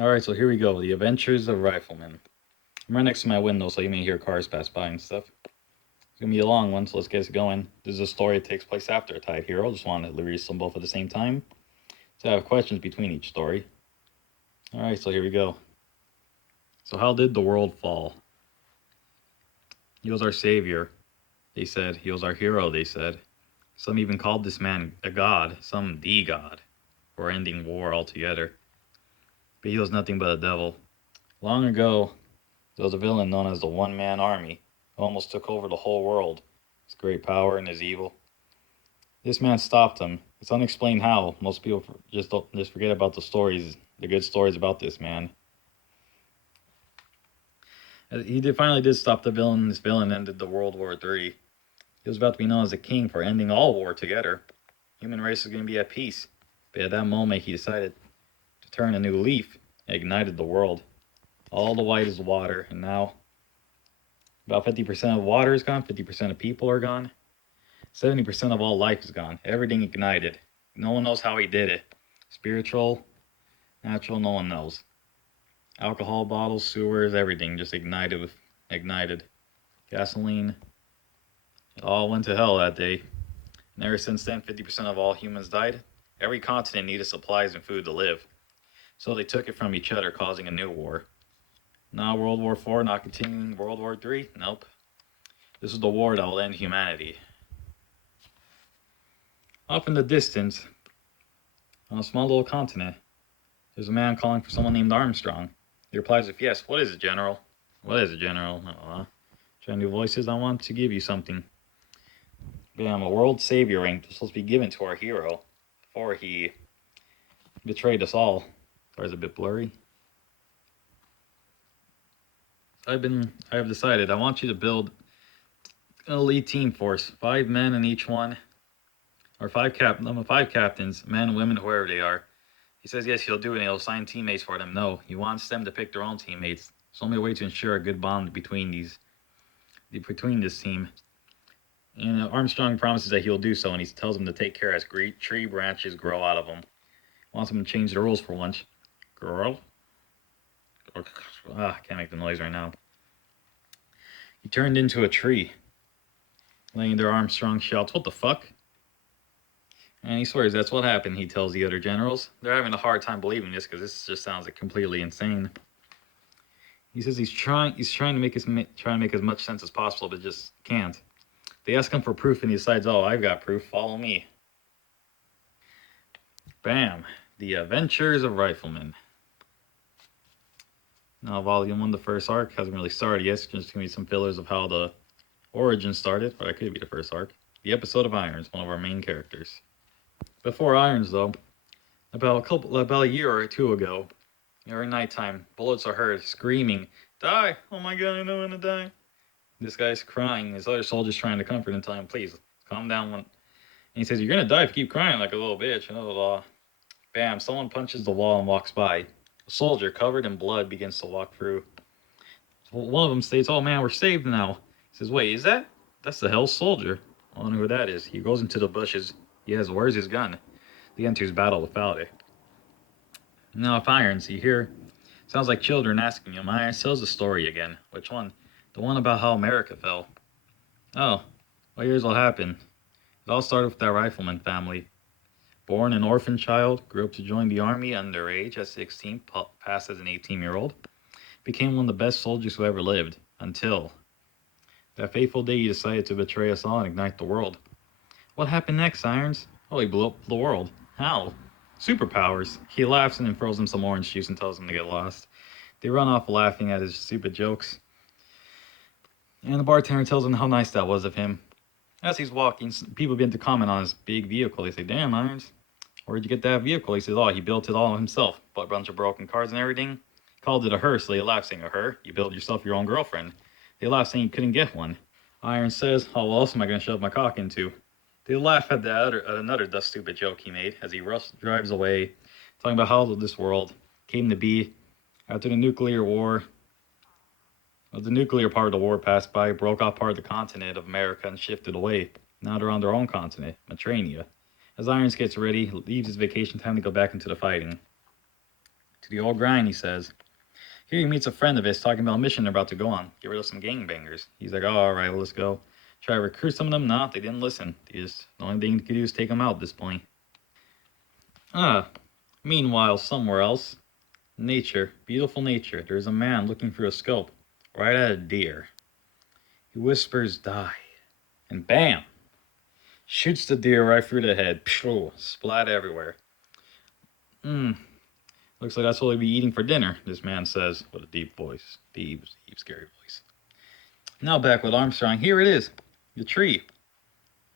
Alright, so here we go. The Adventures of Rifleman. I'm right next to my window, so you may hear cars pass by and stuff. It's gonna be a long one, so let's get it going. This is a story that takes place after a tied hero. Just wanted to release them both at the same time. So I have questions between each story. Alright, so here we go. So how did the world fall? He was our savior, they said. He was our hero, they said. Some even called this man a god, some the god, for ending war altogether. But he was nothing but a devil. Long ago, there was a villain known as the One-Man Army, who almost took over the whole world. His great power and his evil. This man stopped him. It's unexplained how. Most people just forget about the stories, the good stories about this man. Finally did stop the villain. This villain ended the World War III. He was about to be known as the king for ending all war together. Human race was going to be at peace. But at that moment, he decided to turn a new leaf and ignited the world. All the white is water, and now about 50% of water is gone, 50% of people are gone, 70% of all life is gone. Everything ignited. No one knows how he did it. Spiritual, natural, no one knows. Alcohol bottles, sewers, everything just ignited. Gasoline. It all went to hell that day. And ever since then, 50% of all humans died. Every continent needed supplies and food to live. So they took it from each other, causing a new war. Now World War IV, not continuing World War III? Nope. This is the war that will end humanity. Off in the distance, on a small little continent, there's a man calling for someone named Armstrong. He replies with, "Yes, what is it, General?" "What is it, General?" Trying new voices. "I want to give you something. Bam, a world savior ring was supposed to be given to our hero before he betrayed us all." Or is it a bit blurry? I have decided I want you to build an elite team force, 5 men in each one, or 5 captains, men, women, whoever they are. He says yes, he'll do it, and he'll assign teammates for them. No, he wants them to pick their own teammates. It's only a way to ensure a good bond between this team. And Armstrong promises that he'll do so, and he tells them to take care as tree branches grow out of them. Wants them to change the rules for once. Girl? I can't make the noise right now. He turned into a tree. Laying there, Armstrong shouts, "What the fuck?" And he swears that's what happened, he tells the other generals. They're having a hard time believing this because this just sounds like completely insane. He says he's trying to make as much sense as possible, but just can't. They ask him for proof and he decides, "Oh, I've got proof, follow me." Bam! The Adventures of Rifleman. Now, Volume 1, the first arc, hasn't really started yet. It's just going to be some fillers of how the origin started, but it could be the first arc. The episode of Irons, one of our main characters. Before Irons, though, about a year or two ago, during nighttime, bullets are heard screaming, "Die! Oh my god, I don't want to die." This guy's crying. His other soldier's trying to comfort him, tell him, "Please, calm down." And he says, "You're going to die if you keep crying like a little bitch." And blah, blah, blah. Bam, someone punches the wall and walks by. A soldier covered in blood begins to walk through. One of them states, "Oh man, we're saved now." He says, "Wait, that's the Hell's soldier." I don't know who that is. He goes into the bushes. Where's his gun? He enters battle without it. Now, if Irons, you hear, sounds like children asking him. Irons tells the story again. Which one? The one about how America fell. Oh, well, here's what happened. It all started with that Rifleman family. Born an orphan child, grew up to join the army underage at 16, passed as an 18-year-old. Became one of the best soldiers who ever lived, until that fateful day he decided to betray us all and ignite the world. What happened next, Irons? Oh, he blew up the world. How? Superpowers. He laughs and then throws them some orange juice and tells them to get lost. They run off laughing at his stupid jokes. And the bartender tells him how nice that was of him. As he's walking, people begin to comment on his big vehicle. They say, "Damn, Irons, where'd you get that vehicle?" He says, "Oh, he built it all himself. Bought a bunch of broken cars and everything. Called it a her, so they laugh, saying, 'A her? You built yourself your own girlfriend.' They laugh, saying you couldn't get one." Irons says, "Oh, what else am I going to shove my cock into?" They laugh at another stupid joke he made as he drives away, talking about how this world came to be after the nuclear war. Well, the nuclear part of the war passed by, broke off part of the continent of America and shifted away. Now they're on their own continent, Matrania. As Irons gets ready, he leaves his vacation time to go back into the fighting. To the old grind, he says. Here he meets a friend of his talking about a mission they're about to go on. Get rid of some gangbangers. He's like, oh, alright, well, let's go. Try to recruit some of them? Nah, they didn't listen. The only thing they could do is take them out at this point. Meanwhile, somewhere else, nature, beautiful nature, there's a man looking through a scope, right at a deer. He whispers, die. And bam! Shoots the deer right through the head. Pshoo, splat everywhere. Looks like that's what we'll be eating for dinner, this man says with a deep voice. Deep, scary voice. Now back with Armstrong. Here it is. The tree.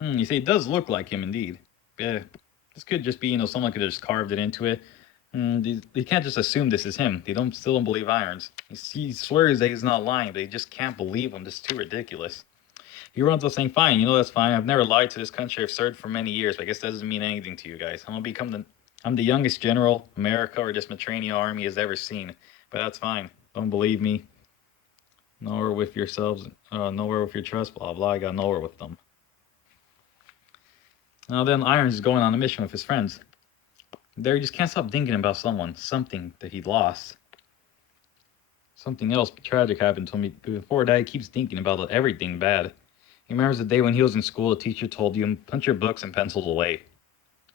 You see, it does look like him indeed. Yeah, this could just be, someone could have just carved it into it. They can't just assume this is him. They still don't believe Irons. He swears that he's not lying, but they just can't believe him. This is too ridiculous. He runs up saying, fine, that's fine. I've never lied to this country. I've served for many years, but I guess that doesn't mean anything to you guys. I'm the youngest general America or this Matrania army has ever seen. But that's fine. Don't believe me. Nowhere with yourselves. Nowhere with your trust. Blah, blah. I got nowhere with them. Now then, Irons is going on a mission with his friends. There, he just can't stop thinking about something that he lost. Something else tragic happened to him. Before that, he keeps thinking about everything bad. He remembers the day when he was in school, the teacher told him, punch your books and pencils away.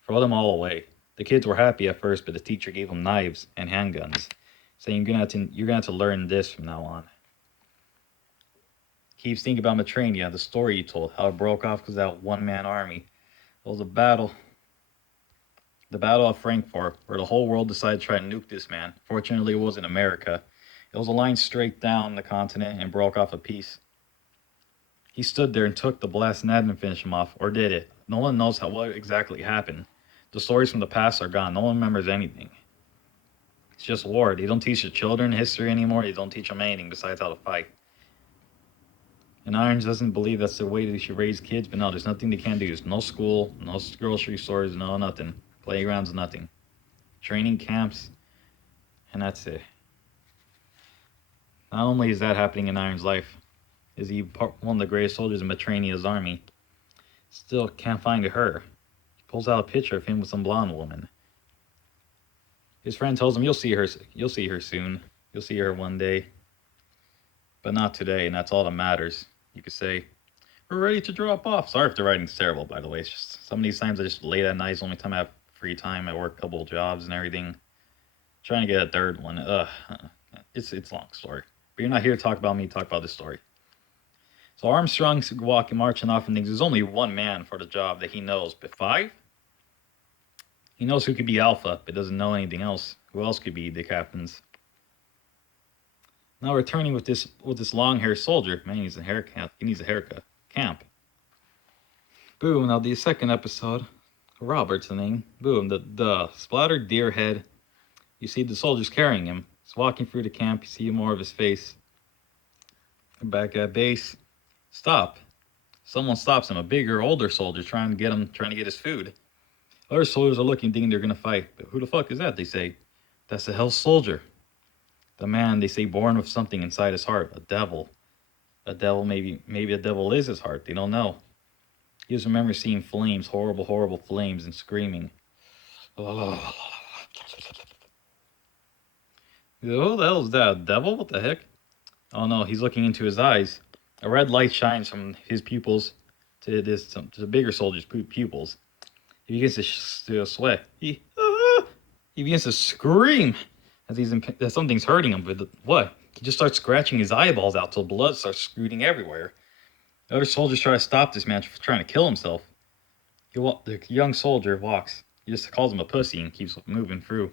Throw them all away. The kids were happy at first, but the teacher gave them knives and handguns, saying you're gonna have to learn this from now on. Keeps thinking about Matrania, the story he told, how it broke off because of that one-man army. It was the battle of Frankfurt, where the whole world decided to try to nuke this man. Fortunately, it wasn't America. It was a line straight down the continent and broke off a piece. He stood there and took the blast and that didn't finish him off, or did it? No one knows what exactly happened. The stories from the past are gone. No one remembers anything. It's just war. They don't teach the children history anymore. They don't teach them anything besides how to fight. And Irons doesn't believe that's the way they should raise kids, but no, there's nothing they can do. There's no school, no grocery stores, no nothing. Playgrounds, nothing. Training camps, and that's it. Not only is that happening in Irons' life, is he one of the greatest soldiers in Matrania's army, still can't find her. He pulls out a picture of him with some blonde woman. His friend tells him, you'll see her soon. You'll see her one day. But not today, and that's all that matters. You could say, we're ready to drop off. Sorry if the writing's terrible, by the way. It's just some of these times I just late at night is the only time I have free time. I work a couple of jobs and everything. Trying to get a third one. It's a long story. But you're not here to talk about me, talk about this story. So Armstrong's marching off and thinks there's only one man for the job that he knows. But 5? He knows who could be Alpha, but doesn't know anything else. Who else could be the captains? Now returning with this long-haired soldier. Man, he needs a haircut. He needs a haircut. Camp. Boom. Now the second episode. Robert's the name. Boom. The splattered deer head. You see the soldiers carrying him. He's walking through the camp. You see more of his face. Back at base. Stop. Someone stops him. A bigger, older soldier trying to get his food. Other soldiers are looking, thinking they're gonna fight. But who the fuck is that? They say. That's the Hell Soldier. The man, they say, born with something inside his heart. A devil. A devil, maybe a devil is his heart. They don't know. He just remembers seeing flames, horrible, horrible flames, and screaming. Oh. Who the hell is that? A devil? What the heck? Oh no, he's looking into his eyes. A red light shines from his pupils to the bigger soldier's pupils. He begins to sweat. He begins to scream as something's hurting him. But what? He just starts scratching his eyeballs out till blood starts scooting everywhere. The other soldiers try to stop this man from trying to kill himself. The young soldier walks. He just calls him a pussy and keeps moving through.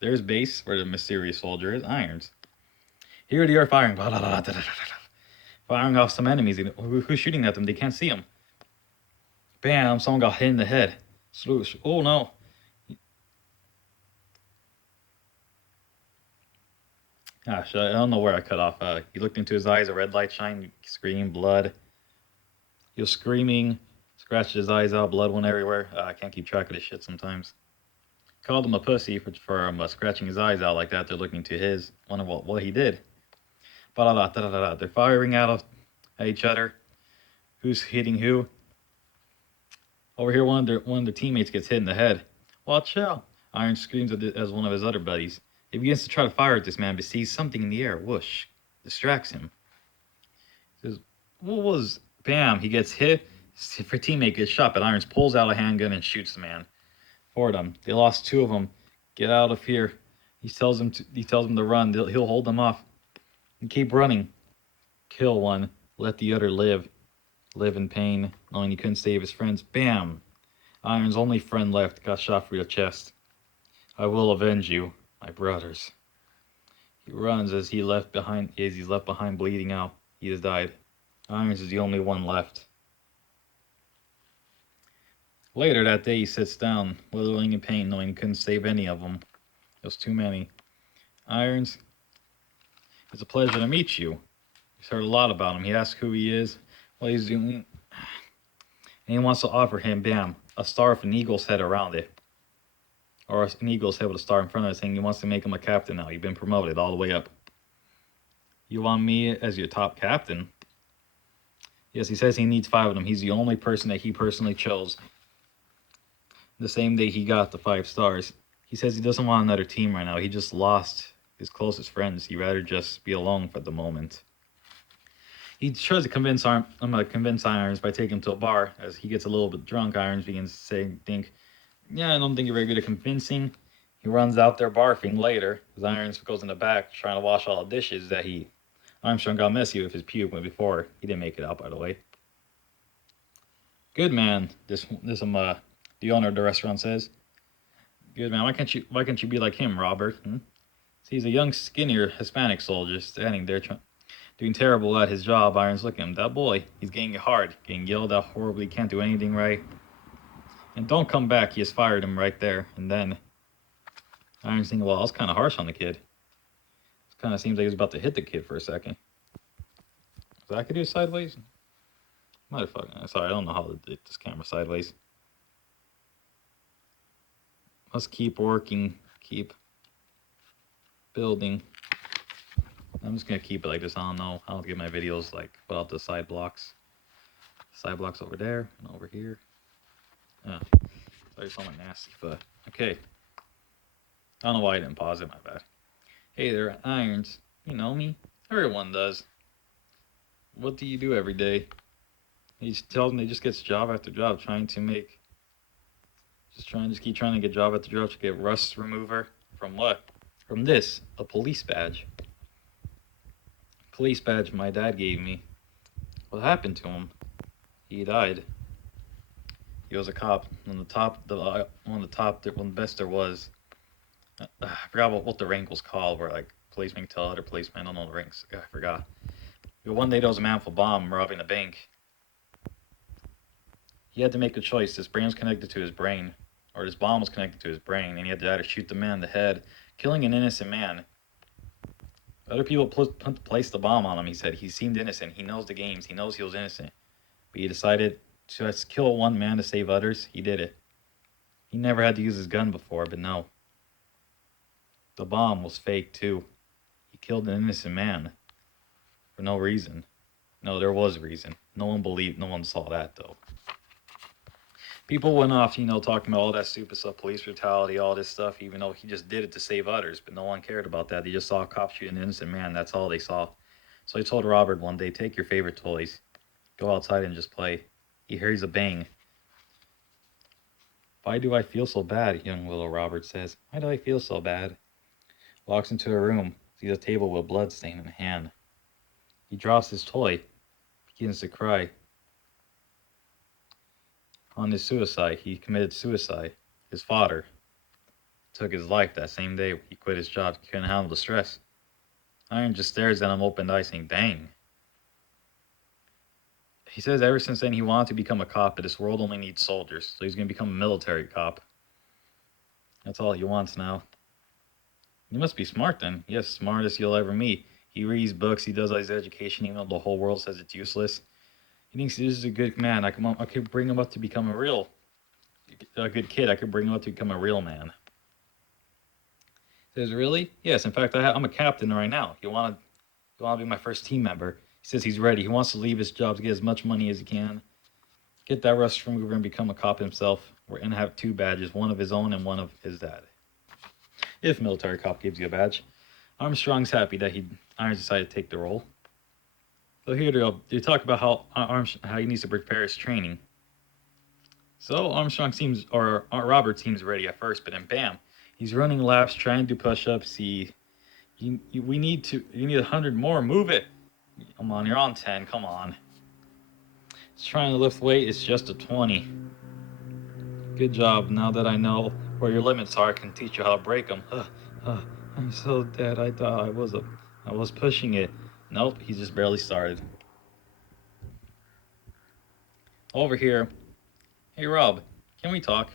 There's base where the mysterious soldier is, Irons. Here they are firing. Firing off some enemies. Who's shooting at them? They can't see them. Bam! Someone got hit in the head. Sloosh. Oh no. Gosh, I don't know where I cut off. He looked into his eyes, a red light shined, screamed, blood. He was screaming, scratched his eyes out, blood went everywhere. I can't keep track of this shit sometimes. Called him a pussy for scratching his eyes out like that. They're looking to his, wonder what he did. They're firing at each other. Who's hitting who? Over here, one of their teammates gets hit in the head. Watch out. Iron screams as one of his other buddies. He begins to try to fire at this man, but sees something in the air. Whoosh. Distracts him. He says, what was... Bam! He gets hit. His teammate gets shot, but Irons pulls out a handgun and shoots the man. For them. They lost 2 of them. Get out of here. He tells them to run. He'll hold them off. And keep running. Kill one. Let the other live. Live in pain, knowing he couldn't save his friends. Bam! Iron's only friend left got shot through the chest. I will avenge you, my brothers. He runs as he's left behind bleeding out. He has died. Irons is the only one left. Later that day, he sits down, wallowing in pain, knowing he couldn't save any of them. There's too many. Irons, it's a pleasure to meet you. He's heard a lot about him. He asks who he is, what he's doing, and he wants to offer him, bam, a star with an eagle's head around it. Or an eagle's head with a star in front of it, saying he wants to make him a captain now. You've been promoted all the way up. You want me as your top captain? Yes, he says he needs 5 of them. He's the only person that he personally chose. The same day he got the 5 stars. He says he doesn't want another team right now. He just lost his closest friends. He'd rather just be alone for the moment. He tries to convince Irons by taking him to a bar. As he gets a little bit drunk, Irons begins to think, yeah, I don't think you're very good at convincing. He runs out there barfing later, as Irons goes in the back trying to wash all the dishes that Armstrong got messy with his puke before. He didn't make it out, by the way. Good man, the owner of the restaurant says. Good man, why can't you be like him, Robert? See, he's a young, skinnier Hispanic soldier standing there doing terrible at his job. Irons look at him. That boy, he's getting hard, getting yelled at horribly, can't do anything right. And don't come back, he has fired him right there. And then Irons thinking, well, I was kind of harsh on the kid. It kind of seems like he was about to hit the kid for a second. So I could do it sideways? Motherfucker, sorry, I don't know how to do this camera sideways. Let's keep working, keep building. I'm just gonna keep it like this. I don't know. I'll get my videos like without the side blocks. Side blocks over there and over here. Sorry, something nasty, but okay. I don't know why I didn't pause it. My bad. Hey there, Irons. You know me. Everyone does. What do you do every day? He just tells me he just gets job after job, just keep trying to get job after job to get rust remover. From what? From this, a police badge. Police badge my dad gave me. What happened to him? He died. He was a cop. One of the best there was. I forgot what the rank was called, where like policemen tell other policemen. I don't know the ranks. I forgot. But one day there was a man with a bomb robbing a bank. He had to make a choice. His brain was connected to his brain, or his bomb was connected to his brain, and he had to either shoot the man in the head, killing an innocent man. Other people placed the bomb on him. He said he seemed innocent. He knows the games. He knows he was innocent. But he decided to kill one man to save others. He did it. He never had to use his gun before, but no. The bomb was fake too. He killed an innocent man. For no reason. No, there was a reason. No one saw that though. People went off, talking about all that stupid stuff, police brutality, all this stuff, even though he just did it to save others. But no one cared about that. They just saw a cop shoot an innocent man. That's all they saw. So he told Robert one day, take your favorite toys. Go outside and just play. He hears a bang. Why do I feel so bad? Young little Robert says. Why do I feel so bad? Walks into a room, sees a table with blood stain in a hand. He drops his toy. Begins to cry. On his suicide, he committed suicide. His father took his life that same day. He quit his job. He couldn't handle the stress. Iron just stares at him open-eyed, saying, dang. He says ever since then he wanted to become a cop, but this world only needs soldiers. So he's going to become a military cop. That's all he wants now. He must be smart then. Yes, smartest you'll ever meet. He reads books. He does all his education, even though the whole world says it's useless. He thinks this is a good man. I could bring him up to become a good kid. I could bring him up to become a real man. He says, really? Yes, in fact, I'm a captain right now. You want to be my first team member? He says he's ready. He wants to leave his job to get as much money as he can. Get that rust remover and become a cop himself. And have 2 badges, one of his own and one of his dad. if military cop gives you a badge. Armstrong's happy that Irons decided to take the role. So here they talk about how he needs to prepare his training. So Robert seems ready at first, but then bam, he's running laps, trying to do push-ups. You need 100 more. Move it. Come on, you're on 10. Come on. He's trying to lift weight. It's just a 20. Good job. Now that I know where your limits are, I can teach you how to break them. I'm so dead. I thought I was pushing it. Nope, he just barely started. Over here, hey Rob, can we talk?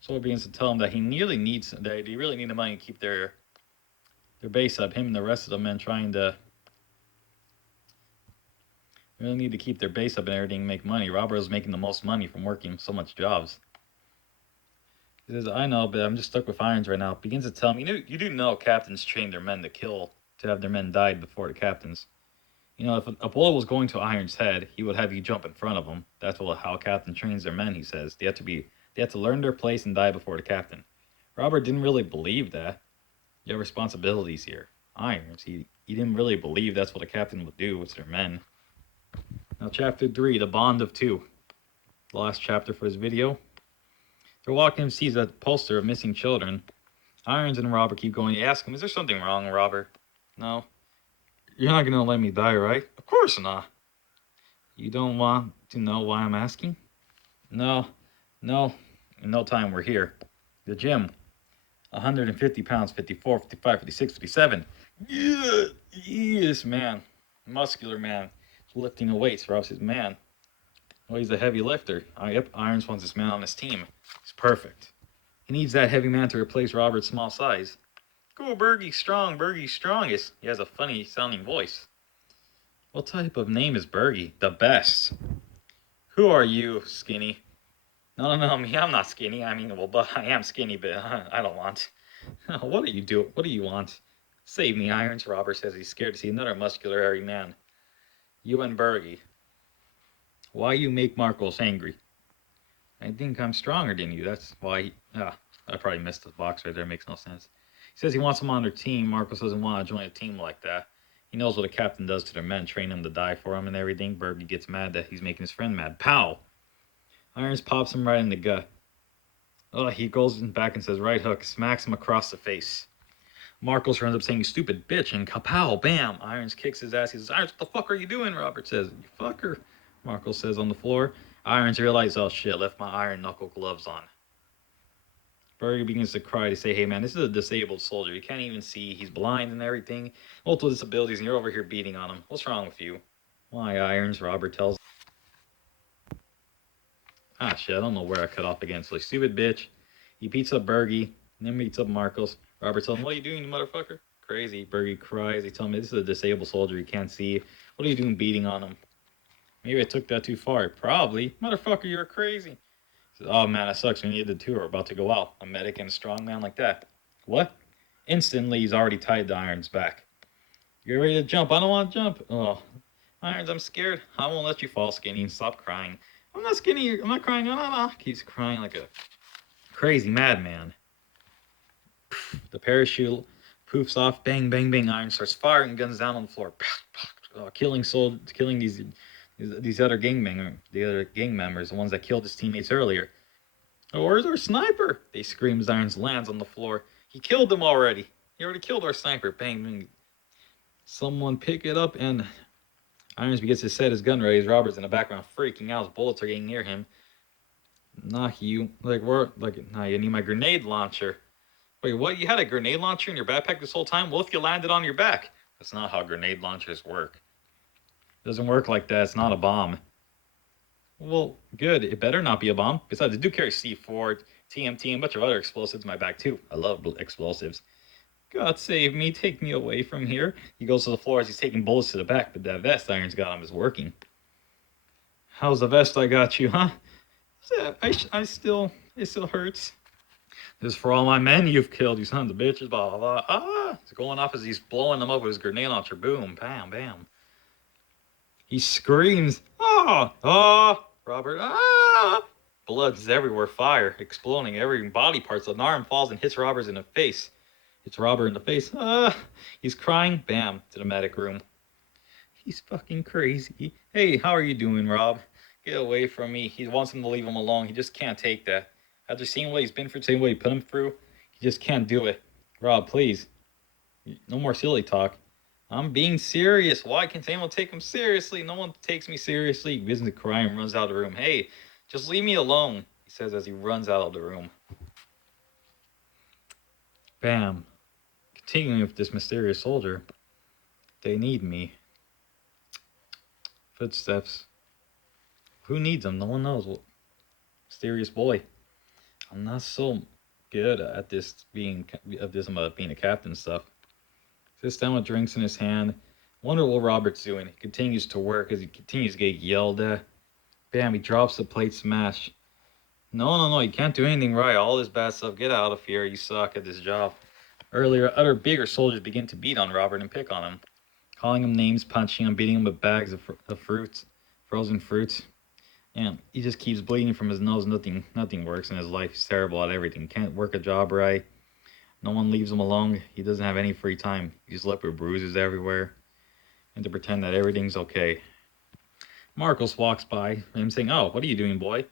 So he begins to tell him that they really need the money to keep their base up. Him and the rest of the men really need to keep their base up and everything, make money. Robert was making the most money from working so much jobs. He says, I know, but I'm just stuck with Irons right now. Begins to tell him, you do know captains train their men to have their men died before the captains. If a bullet was going to Iron's head, he would have you jump in front of him. That's how a captain trains their men, he says. They have to learn their place and die before the captain. Robert didn't really believe that. You have responsibilities here. Irons, he didn't really believe that's what a captain would do with their men. Now, chapter 3, the bond of two. The last chapter for this video. They're walking and sees a poster of missing children. Irons and Robert keep going. They ask him, is there something wrong, Robert? No. You're not going to let me die, right? Of course not. You don't want to know why I'm asking? No. In no time, we're here. The gym. 150 pounds, 54, 55, 56, 57. Yeah, yes, man. Muscular man. Lifting the weights. Rob says, man. Well, he's a heavy lifter. Yep, Irons wants this man on his team. He's perfect. He needs that heavy man to replace Robert's small size. Go, Bergie's strong. Bergie's strongest. He has a funny sounding voice. What type of name is Bergie? The best. Who are you, skinny? No, me. I'm not skinny. But I am skinny, but I don't want. What do you do? What do you want? Save me, Irons. Robert says he's scared to see another muscular, hairy man. You and Bergie. Why you make Marcos angry? I think I'm stronger than you. That's why. I probably missed the box right there. Makes no sense. He says he wants them on their team. Marcos doesn't want to join a team like that. He knows what a captain does to their men, train them to die for him and everything. Bergie gets mad that he's making his friend mad. Pow! Irons pops him right in the gut. He goes back and says right hook, smacks him across the face. Marcos runs up saying, you stupid bitch, and kapow, bam! Irons kicks his ass. He says, Irons, what the fuck are you doing? Robert says, you fucker, Marcos says on the floor. Irons realizes, oh shit, left my iron knuckle gloves on. Bergie begins to cry to say, hey man, this is a disabled soldier. You can't even see. He's blind and everything. Multiple disabilities, and you're over here beating on him. What's wrong with you? Why, Irons? Robert tells. Shit, I don't know where I cut off again. So, stupid bitch. He beats up Bergie, and then beats up Marcos. Robert tells him, what are you doing, you motherfucker? Crazy. Bergie cries. They tell him, this is a disabled soldier. You can't see. What are you doing beating on him? Maybe I took that too far. Probably. Motherfucker, you're crazy. He says, oh man, that sucks. We needed the two. We're about to go out. A medic and a strong man like that. What? Instantly, he's already tied the Irons back. You're ready to jump. I don't want to jump. Oh, Irons, I'm scared. I won't let you fall, Skinny. Stop crying. I'm not skinny. I'm not crying. No. Keeps crying like a crazy madman. The parachute poofs off. Bang, bang, bang. Iron starts firing guns down on the floor. Killing these other gang members, the ones that killed his teammates earlier. Oh, where's our sniper? They scream as Irons lands on the floor. He killed them already. He already killed our sniper. Bang, bang. Someone pick it up, and Irons begins to set his gun ready. Robert's in the background freaking out. His bullets are getting near him. Nah, you need my grenade launcher. Wait, what? You had a grenade launcher in your backpack this whole time? Well, if you landed on your back. That's not how grenade launchers work. It doesn't work like that. It's not a bomb. Well, good. It better not be a bomb. Besides, I do carry C4, TMT, and a bunch of other explosives in my bag, too. I love explosives. God save me. Take me away from here. He goes to the floor as he's taking bullets to the back, but that vest Irons got him is working. How's the vest I got you, huh? It still hurts. This is for all my men you've killed, you sons of bitches, blah, blah, blah. It's going off as he's blowing them up with his grenade launcher. Boom, bam, bam. He screams, Robert, Blood's everywhere, fire, exploding every body parts. An arm falls and hits Roberts in the face. Hits Robert in the face. He's crying. Bam, to the medic room. He's fucking crazy. Hey, how are you doing, Rob? Get away from me. He wants him to leave him alone. He just can't take that. After seeing what he's been through, seeing what he put him through, he just can't do it. Rob, please. No more silly talk. I'm being serious. Why can't anyone take him seriously? No one takes me seriously. He begins to cry and runs out of the room. Hey, just leave me alone, he says as he runs out of the room. Bam. Continuing with this mysterious soldier. They need me. Footsteps. Who needs them? No one knows. Well, mysterious boy. I'm not so good at this being a captain stuff. Sits down with drinks in his hand. Wonder what Robert's doing. He continues to work as he continues to get yelled at. Bam, he drops the plate smash. No, you can't do anything right. All this bad stuff. Get out of here. You suck at this job. Earlier, other bigger soldiers begin to beat on Robert and pick on him. Calling him names, punching him, beating him with bags of fruits, frozen fruits. And he just keeps bleeding from his nose. Nothing works in his life. He's terrible at everything. Can't work a job right. No one leaves him alone. He doesn't have any free time. He's left with bruises everywhere. And to pretend that everything's okay. Marcos walks by, him saying, "Oh, what are you doing, boy?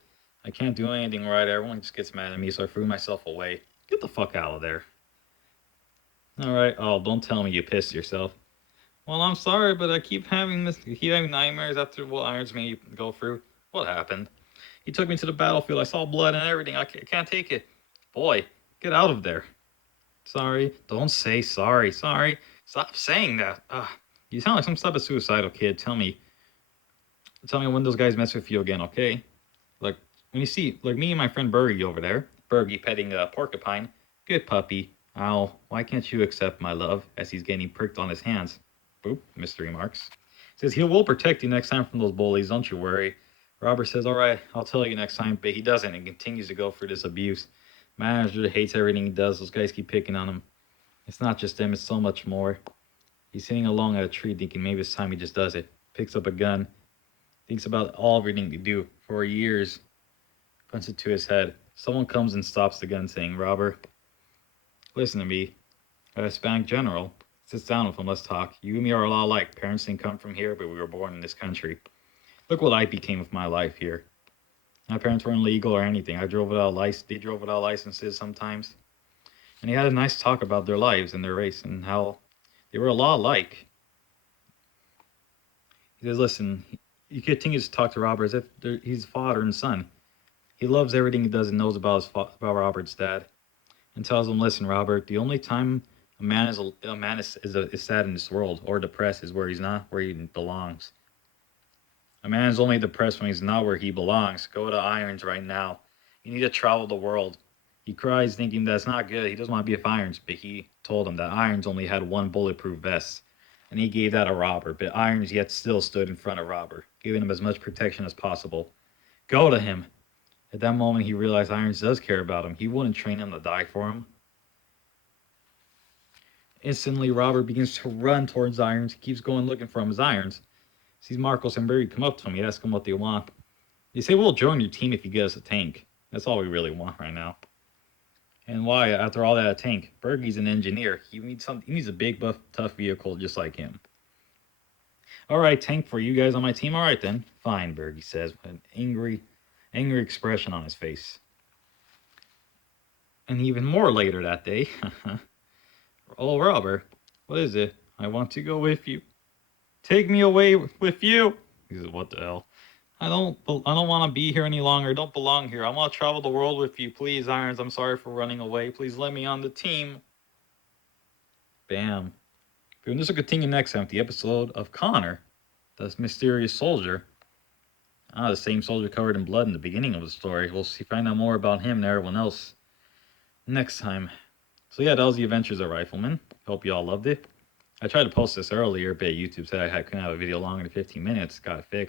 I can't do anything right. Everyone just gets mad at me, so I threw myself away. Get the fuck out of there." Alright, oh, don't tell me you pissed yourself. Well, I'm sorry, but I keep having nightmares after what Irons made you go through. What happened? He took me to the battlefield. I saw blood and everything. I can't take it. Boy, get out of there. Sorry. Don't say sorry. Sorry. Stop saying that. You sound like some type of suicidal kid. Tell me when those guys mess with you again, okay? Like, when you see, like me and my friend Bergie over there. Bergie petting a porcupine. Good puppy. Ow, why can't you accept my love? As he's getting pricked on his hands. Boop, mystery marks. Says he will protect you next time from those bullies, don't you worry. Robert says, alright, I'll tell you next time, but he doesn't and continues to go through this abuse. Manager hates everything he does. Those guys keep picking on him. It's not just him, it's so much more. He's sitting along at a tree thinking maybe this time he just does it. Picks up a gun. Thinks about everything to do for years. Puts it to his head. Someone comes and stops the gun saying, Robert, listen to me. A Hispanic general. Sits down with him, let's talk. You and me are a lot alike. Parents didn't come from here, but we were born in this country. Look what I became of my life here. My parents weren't legal or anything. They drove without licenses sometimes. And he had a nice talk about their lives and their race and how they were a lot alike. He says, listen, he continues to talk to Robert as if he's father and son. He loves everything he does and knows about Robert's dad. And tells him, listen, Robert, the only time a man is sad in this world or depressed is where he's not where he belongs. A man is only depressed when he's not where he belongs. Go to Irons right now. You need to travel the world. He cries thinking that's not good. He doesn't want to be with Irons, but he told him that Irons only had one bulletproof vest. And he gave that to Robert, but Irons yet still stood in front of Robert, giving him as much protection as possible. Go to him. At that moment, he realized Irons does care about him. He wouldn't train him to die for him. Instantly, Robert begins to run towards Irons. He keeps going looking for him as Irons sees Marcos and Barry come up to him. He asks him what they want. They say, we'll join your team if you get us a tank. That's all we really want right now. And why, after all that, a tank? Bergie's an engineer. He needs a big, buff, tough vehicle just like him. Alright, tank for you guys on my team. Alright then. Fine, Bergie says, with an angry expression on his face. And even more later that day. Oh, Robert, what is it? I want to go with you. Take me away with you. He says, what the hell? I don't want to be here any longer. I don't belong here. I want to travel the world with you. Please, Irons, I'm sorry for running away. Please let me on the team. Bam. And this will continue next time with the episode of Connor, the mysterious soldier. The same soldier covered in blood in the beginning of the story. We'll find out more about him and everyone else next time. So yeah, that was the Adventures of Rifleman. Hope you all loved it. I tried to post this earlier, but YouTube said I couldn't have a video longer than 15 minutes. Got it fixed.